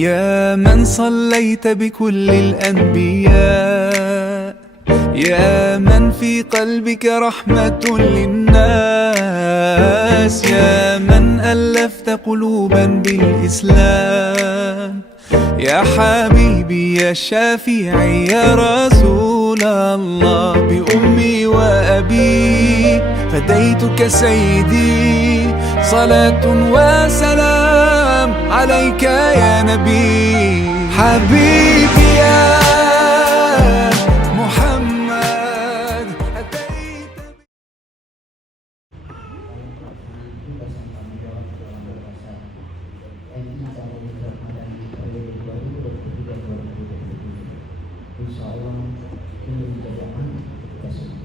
يا من صليت بكل الأنبياء، يا من في قلبك رحمة للناس، يا من ألفت قلوبا بالإسلام، يا حبيبي يا شافعي يا رسول الله، بأمي وأبي فديتك سيدي، صلاة وسلام عليك يا نبي. حبيبي يا محمد أتيت. Insyaallah ini menjadi aman kita semua.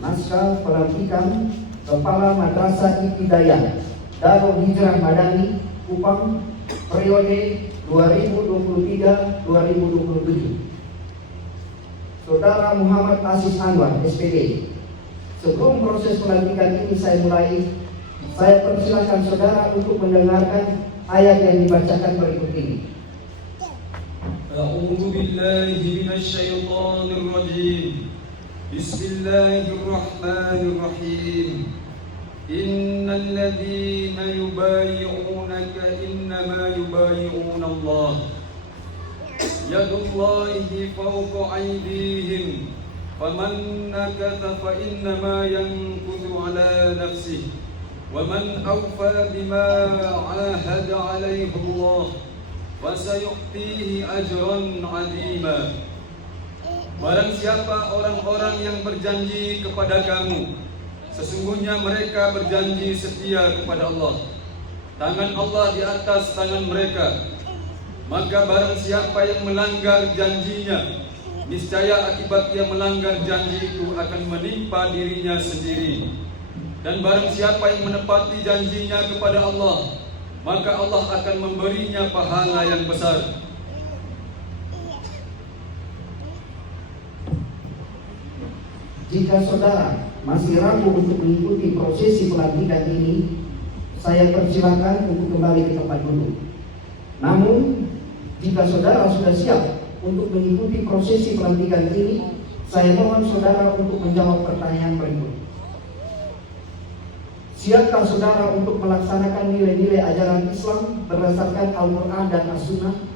Naskah pelantikan Kepala Madrasah Ibtidaiyah Darul Hijrah Madani Kupang periode 2023-2027. Saudara Muhammad Aziz Anwar, SPD. Sebelum proses pelantikan ini saya mulai, saya persilakan saudara untuk mendengarkan ayat yang dibacakan berikut ini. A'udzu billahi minasy syaithanir rajim. Bismillahirrahmanirrahim. Innal ladzina yubayyi'unaka innama yubayyi'una Allah. Yadullahi fawqa aydihim. Faman nakatha fa innama yanqudhu ala nafsihi. Wa man awfa bima 'ahada 'alaihi Allah. Wa sayu'tihi ajran 'azima. Barang siapa orang-orang yang berjanji kepada kamu, sesungguhnya mereka berjanji setia kepada Allah. Tangan Allah di atas tangan mereka. Maka barang siapa yang melanggar janjinya, niscaya akibat ia melanggar janji itu akan menimpa dirinya sendiri. Dan barang siapa yang menepati janjinya kepada Allah, maka Allah akan memberinya pahala yang besar. Jika saudara masih ragu untuk mengikuti prosesi pelantikan ini, saya persilakan untuk kembali ke tempat duduk. Namun, jika saudara sudah siap untuk mengikuti prosesi pelantikan ini, saya mohon saudara untuk menjawab pertanyaan berikut. Siapkah saudara untuk melaksanakan nilai-nilai ajaran Islam berdasarkan Al-Quran dan As-Sunnah?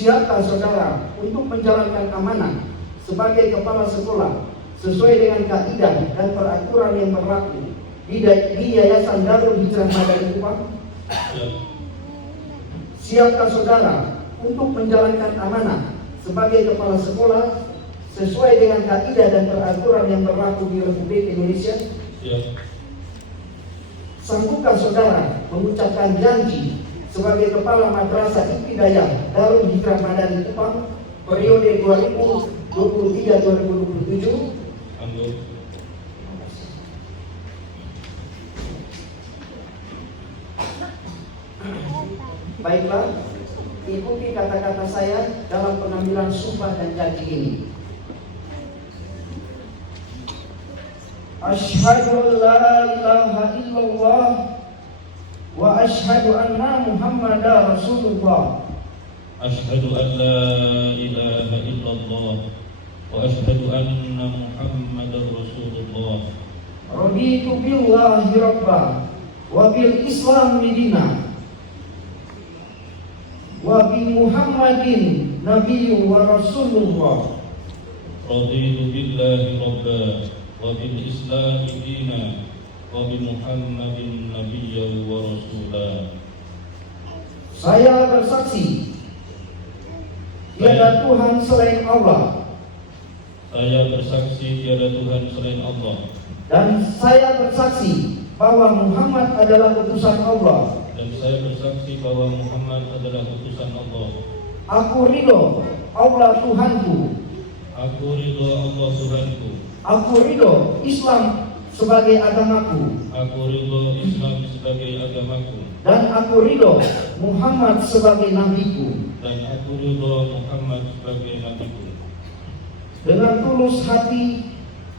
Siapkah saudara untuk menjalankan amanah sebagai kepala sekolah sesuai dengan kaidah dan peraturan yang berlaku di Yayasan Darul Hijrah Madani Kupang? Siapkah saudara untuk menjalankan amanah sebagai kepala sekolah sesuai dengan kaidah dan peraturan yang berlaku di Republik Indonesia? Sanggupkah saudara mengucapkan janji sebagai Kepala Madrasah Ibtidaiyah Darul Hijrah Madani Kupang periode 2023-2027? Baiklah, ikuti kata-kata saya dalam pengambilan sumpah dan janji ini. Asyhadu an la ilaha illallah wa asyhadu anna Muhammadar Rasulullah. Asyhadu an la ilaha illallah wa asyhadu anna Muhammadar Rasulullah. Raditu billahi rabba wa bil Islam dina wa bi Muhammadin nabiyyu wa rasulullah. Raditu billahi rabba wa bil Islam dina wa bi Muhammadin nabiyyan wa rasulah. Saya bersaksi tiada Tuhan selain Allah. Saya bersaksi tiada Tuhan selain Allah. Dan saya bersaksi bahwa Muhammad adalah utusan Allah. Dan saya bersaksi bahwa Muhammad adalah utusan Allah. Aku ridho Allah Tuhanku. Aku ridho Allah Tuhanku. Aku ridho Islam sebagai agamaku, aku ridho Islam sebagai agamaku, dan aku ridho Muhammad sebagai nabiku. dan aku ridho Muhammad sebagai nabiku. Dengan tulus hati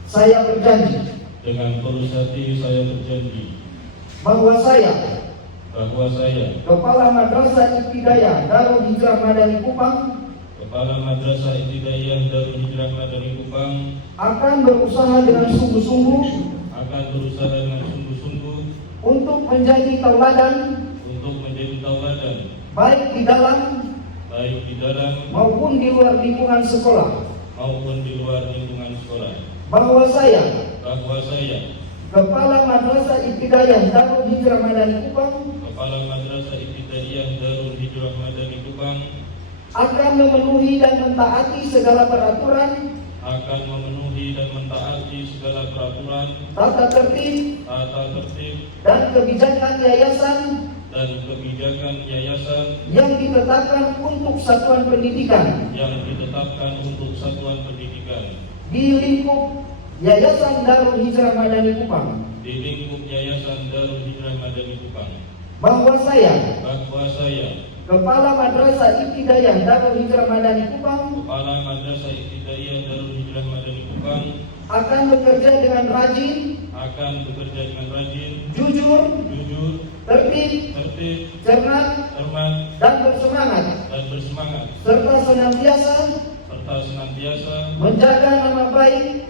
saya berjanji Dengan tulus hati saya berjanji bahwa saya, Kepala Madrasah Ibtidaiyah Darul Hijrah Madani Kupang, Kepala Madrasah Ibtidaiyah Darul Hijrah Madani Kupang, akan berusaha dengan sungguh-sungguh untuk menjadi tauladan baik di dalam maupun di luar lingkungan sekolah, bahwa saya, Kepala Madrasah Ibtidaiyah Darul Hijrah Madani Kupang, Kepala Madrasah Ibtidaiyah Darul Hijrah Madani Kupang, akan memenuhi dan mentaati segala peraturan, tata tertib, dan kebijakan yayasan yang ditetapkan untuk satuan pendidikan di lingkup Yayasan Darul Hijrah Madani Kupang, bahwa saya, Kepala Madrasah Ibtidaiyah Darul Hijrah Madani Kupang, akan bekerja dengan rajin, jujur, tertib, cermat, dan bersemangat, serta senantiasa menjaga nama baik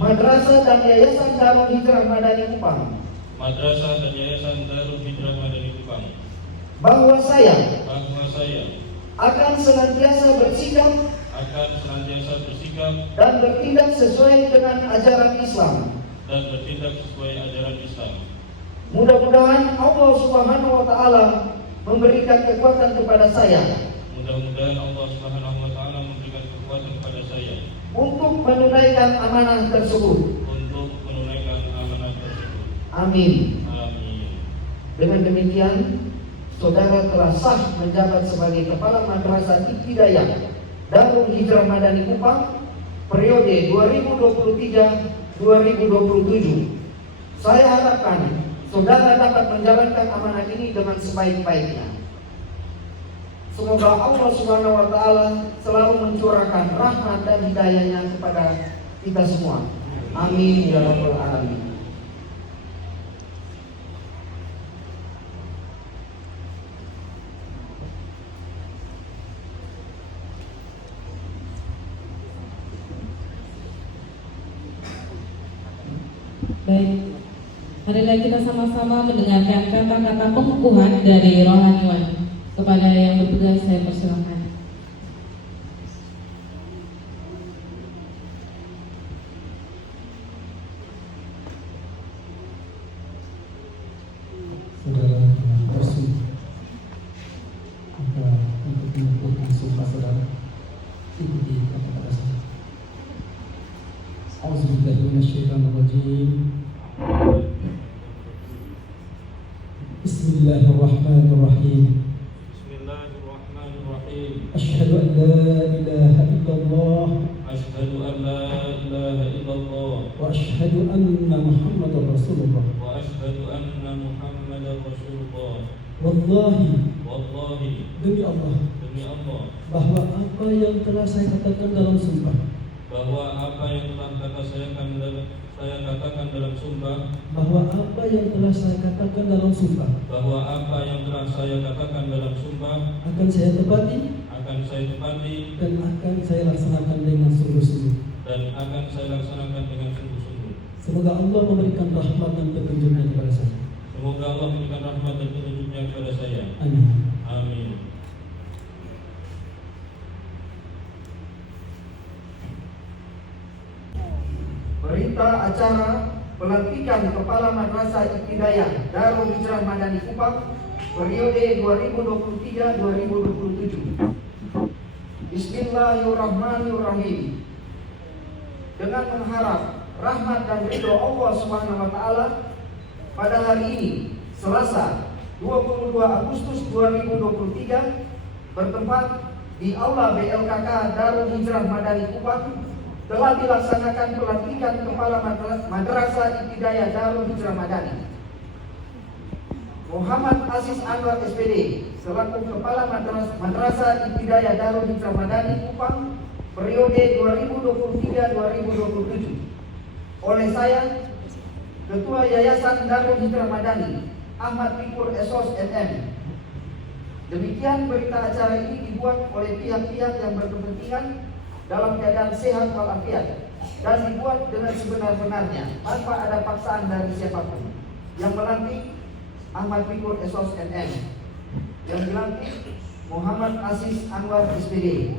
Madrasah dan Yayasan Darul Hijrah Madani Kupang, bahwa saya akan senantiasa bersikap dan bertindak sesuai dengan ajaran Islam. Mudah-mudahan Allah Subhanahu wa taala memberikan kekuatan kepada saya untuk menunaikan amanah tersebut. Amin. Dengan demikian, saudara telah sah menjabat sebagai Kepala Madrasah Ibtidaiyah Darul Hijrah Madani Kupang periode 2023-2027. Saya harapkan saudara dapat menjalankan amanah ini dengan sebaik-baiknya. Semoga Allah Subhanahu wa taala selalu mencurahkan rahmat dan hidayahnya kepada kita semua. Amin ya rabbal alamin. Baik, marilah kita sama-sama mendengarkan kata-kata pengukuhan dari rohaniwan. Kepada yang bertugas saya persilakan. Saudara yang bersih, maka untuk mengukuhkan sumpah saudara, ikuti kata-kata saya. A'udzubillahi minasyaitonirrajim. Bismillahirrahmanirrahim. Asyhadu an la ilaha illallah wa asyhadu anna Muhammadar Rasulullah. Wallahi, demi Allah, bahwa apa yang telah saya katakan dalam sumpah, bahwa apa yang telah saya katakan dalam sumpah akan saya tepati dan akan saya laksanakan dengan sungguh-sungguh. Semoga Allah memberikan rahmat dan petunjuknya kepada saya. Amin. Berita acara pelantikan Kepala Madrasah Ibtidaiyah Darul Hijrah Madani Kupang periode 2023-2027. Bismillahirrahmanirrahim. Dengan mengharap rahmat dan ridho Allah Subhanahu wa taala, pada hari ini Selasa 22 Agustus 2023 bertempat di Aula BLKK Darul Hijrah Madani Kupang, telah dilaksanakan pelantikan Kepala Madrasah Ibtidaiyah Darul Hijrah Madani. Muhammad Aziz Anwar SPD selaku Kepala Madrasah Ibtidaiyah Darul Hijrah Madani Kupang periode 2023-2027. Oleh saya, Ketua Yayasan Darul Hijrah Madani Ahmad Fikur Esos MM. Demikian berita acara ini dibuat oleh pihak-pihak yang berkepentingan dalam keadaan sehat walafiat dan dibuat dengan sebenar-benarnya tanpa ada paksaan dari siapapun. Yang melantik Ahmad Fikur Esos MM, yang dilantik Muhammad Aziz Anwar SPD.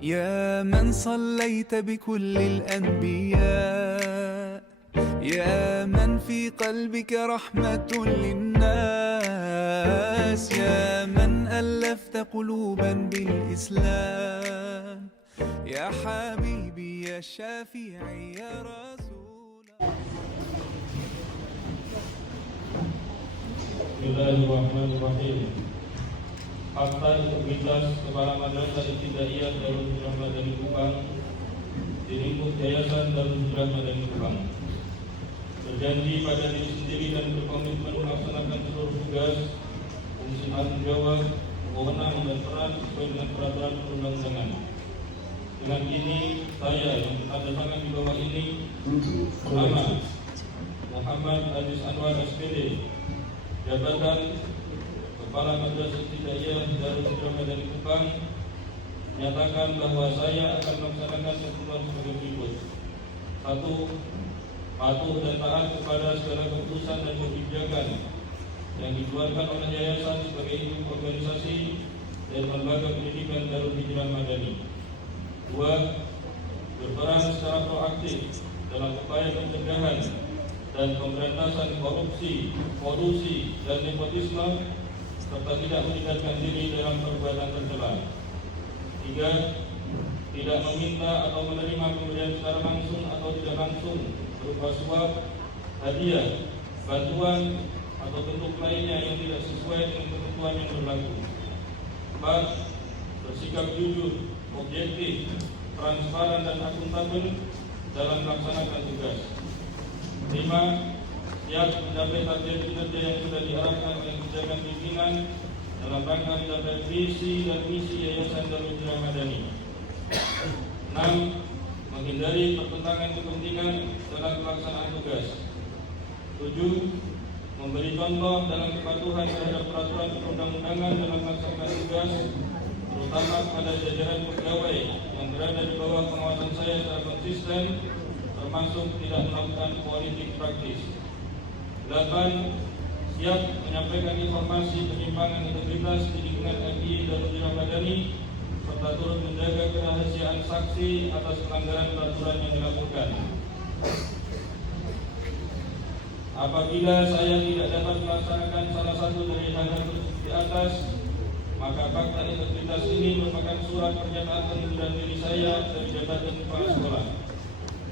يا من صليت بكل الأنبياء، يا من في قلبك رحمة للناس، يا من ألفت قلوبا بالإسلام، يا حبيبي يا شافعي يا رسول. Bismillahirrahmanirrahim. Akta Integritas Kepala Madrasah Ibtidaiyah Darul Hijrah Madani Kupang diringkuk Yayasan Darul Hijrah Madani Kupang. Berjanji pada diri sendiri dan berkomitmen melaksanakan seluruh tugas, fungsi tanggung jawab, wewenang dan peran sesuai dengan peraturan perundang-undangan. Dengan ini, saya yang bertanda tangan di bawah ini, pertama, Muhammad Aziz Anwar SPD, jabatan Kepala Madrasah Ibtidaiyah Darul Hijrah Madani Kupang, menyatakan bahwa saya akan melaksanakan ketentuan sebagai berikut. 1. Patuh dan taat kepada segala keputusan dan kebijakan yang dikeluarkan oleh yayasan sebagai induk organisasi dan lembaga pendidikan Darul Hijrah Madani. 2. Berperan secara proaktif dalam upaya pencegahan dan pemberantasan korupsi, kolusi, dan nepotisme serta tidak melibatkan diri dalam perbuatan tercela. 3. Tidak meminta atau menerima pemberian secara langsung atau tidak langsung berupa suap, hadiah, bantuan, atau bentuk lainnya yang tidak sesuai dengan ketentuan yang berlaku. 4. Bersikap jujur, objektif, transparan, dan akuntabel dalam melaksanakan tugas. 5. Siap mencapai target kinerja yang sudah diarahkan oleh kebijakan pimpinan dalam rangka mencapai visi dan misi Yayasan Darul Hijrah Madani. 6. Menghindari pertentangan kepentingan dalam pelaksanaan tugas. 7. Memberi contoh dalam kepatuhan terhadap peraturan perundang-undangan dalam melaksanakan tugas, terutama pada jajaran pegawai yang berada di bawah pengawasan saya secara konsisten, termasuk tidak melakukan politik praktis. 8. Siap menyampaikan informasi penyimpangan integritas di lingkungan FI Darul Hijrah Madani serta turut menjaga kerahasiaan saksi atas pelanggaran peraturan yang dilakukan. Apabila saya tidak dapat melaksanakan salah satu dari hal-hal di atas, maka fakta integritas ini merupakan surat pernyataan pengunduran diri saya dari jabatan kepala sekolah.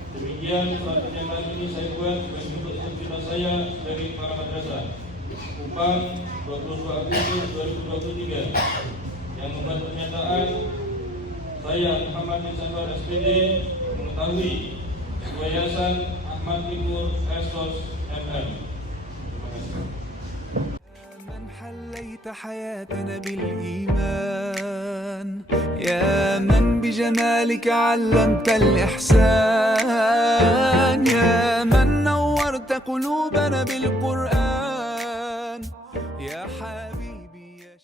Demikian surat pernyataan ini saya buat sebagai bentuk integritas saya sebagai kepala madrasah Kupang 22 Agustus 2023 yang membuat pernyataan saya Muhammad Aziz Anwar SPD mengetahui Yayasan Ahmad Fikur Esos MM. Terima kasih. من حليت حياتنا بالإيمان، يا من بجمالك علمت الإحسان، يا من نورت قلوبنا بالقرآن، يا حبيبي يا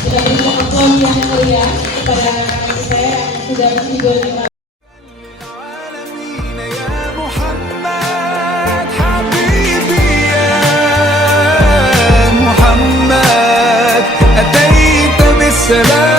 Sudah beri aplaus yang mulia kepada saya yang sudah menghibur kita. العالمين يا محمد حبيبي يا محمد أتيت بالسلام